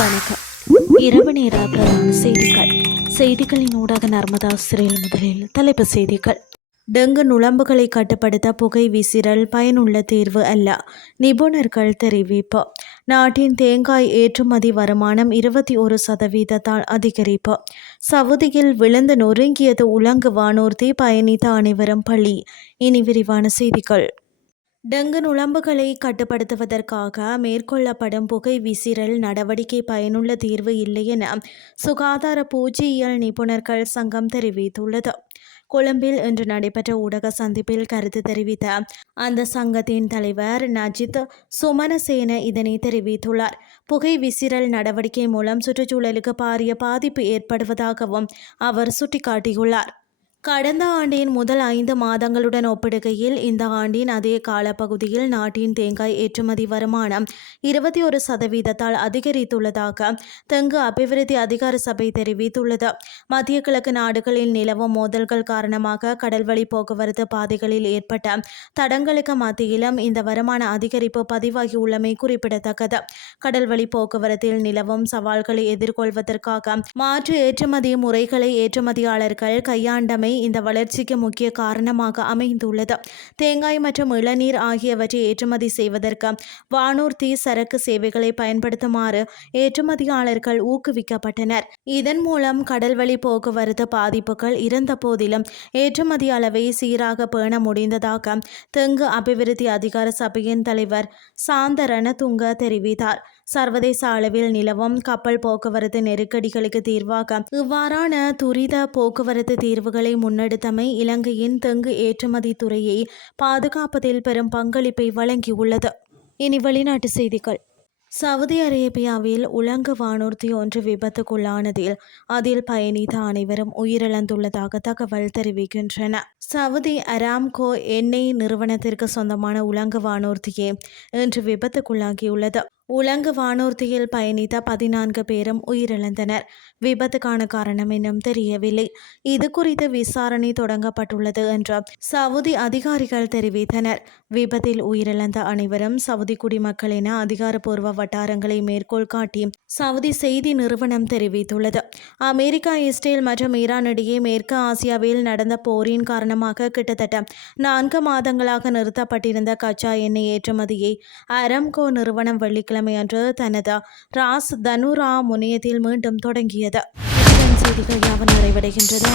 வணக்கம். இரவு நேர பிரதான செய்திகளின் ஊடாக நர்மதா சிறையில் முதலில் தலைப்பு செய்திகள். டெங்கு நுளம்புகளை கட்டுப்படுத்த புகை விசிறல் பயனுள்ள தீர்வு அல்ல, நிபுணர்கள் தெரிவிப்பு. நாட்டின் தேங்காய் ஏற்றுமதி வருமானம் 21% அதிகரிப்பு. சவுதியில் விழுந்து நொறுங்கியது உலங்கு வானூர்தி, பயணித்த அனைவரும் பலி. இனி விரிவான செய்திகள். டெங்கு நுளம்புகளை கட்டுப்படுத்துவதற்காக மேற்கொள்ளப்படும் புகை விசிறல் நடவடிக்கை பயனுள்ள தீர்வு இல்லை என சுகாதார பூச்சியியல் நிபுணர்கள் சங்கம் தெரிவித்துள்ளது. கொழும்பில் இன்று நடைபெற்ற ஊடக சந்திப்பில் கருத்து தெரிவித்த அந்த சங்கத்தின் தலைவர் நஜித் சுமனசேன இதனை தெரிவித்துள்ளார். புகை விசிறல் நடவடிக்கை மூலம் சுற்றுச்சூழலுக்கு பாரிய பாதிப்பு ஏற்படுவதாகவும் அவர் சுட்டிக்காட்டியுள்ளார். கடந்த ஆண்டின் முதல் 5 மாதங்களுடன் ஒப்பிடுகையில் இந்த ஆண்டின் அதே காலப்பகுதியில் நாட்டின் தேங்காய் ஏற்றுமதி வருமானம் 21% அதிகரித்துள்ளதாக தெங்கு அபிவிருத்தி அதிகார சபை தெரிவித்துள்ளது. மத்திய கிழக்கு நாடுகளில் நிலவும் மோதல்கள் காரணமாக கடல்வழி போக்குவரத்து பாதைகளில் ஏற்பட்ட தடங்களுக்கு மத்தியிலும் இந்த வருமான அதிகரிப்பு பதிவாகியுள்ளமை குறிப்பிடத்தக்கது. கடல்வழி போக்குவரத்தில் நிலவும் சவால்களை எதிர்கொள்வதற்காக மாற்று ஏற்றுமதி முறைகளை ஏற்றுமதியாளர்கள் கையாண்டமை இந்த வளர்ச்சிக்கு முக்கிய காரணமாக அமைந்துள்ளது. தேங்காய் மற்றும் இளநீர் ஆகியவற்றை ஏற்றுமதி செய்வதற்கு வானூர்தி சரக்கு சேவைகளை பயன்படுத்துமாறு ஏற்றுமதியாளர்கள் ஊக்குவிக்கப்பட்டனர். இதன் மூலம் கடல்வழி போக்குவரத்து பாதிப்புகள் இருந்த போதிலும் ஏற்றுமதி அளவை சீராக பேண முடிந்ததாக தெங்கு அபிவிருத்தி அதிகார சபையின் தலைவர் சாந்தரணதுங்க தெரிவித்தார். சர்வதேச அளவில் நிலவும் கப்பல் போக்குவரத்து நெருக்கடிகளுக்கு தீர்வாக இவ்வாறான துரித போக்குவரத்து தீர்வுகளை முன்னெடுத்தமை இலங்கையின் தெங்கு ஏற்றுமதி துறையை பாதுகாப்பதில் பெரும் பங்களிப்பை வழங்கியுள்ளது. இனி வெளிநாட்டு செய்திகள். சவுதி அரேபியாவில் உலங்கு வானூர்தி ஒன்று விபத்துக்குள்ளானதில் அதில் பயணித்த அனைவரும் உயிரிழந்துள்ளதாக தகவல் தெரிவிக்கின்றன. சவுதி அராம்கோ எண்ணெய் நிறுவனத்திற்கு சொந்தமான உலங்கு வானூர்தியே இன்று விபத்துக்குள்ளாகியுள்ளது. உலங்கு வானூர்தியில் பயணித்த 14 பேரும் உயிரிழந்தனர். விபத்துக்கான காரணம் இன்னும் தெரியவில்லை. இது குறித்து விசாரணை தொடங்கப்பட்டுள்ளது என்று சவுதி அதிகாரிகள் தெரிவித்தனர். விபத்தில் உயிரிழந்த அனைவரும் சவுதி குடிமக்கள் என அதிகாரப்பூர்வ வட்டாரங்களை மேற்கோள் காட்டி சவுதி செய்தி நிறுவனம் தெரிவித்துள்ளது. அமெரிக்கா, இஸ்ரேல் மற்றும் ஈரான் இடையே மேற்கு ஆசியாவில் நடந்த போரின் காரணமாக கிட்டத்தட்ட 4 மாதங்களாக நிறுத்தப்பட்டிருந்த கச்சா எண்ணெய் ஏற்றுமதியை அராம்கோ நிறுவனம் வெள்ளிக்கிழமை அன்று தனது ராஸ் தனுரா முனையத்தில் மீண்டும் தொடங்கியது. செய்திகள் யாவும் நிறைவடைகின்றது.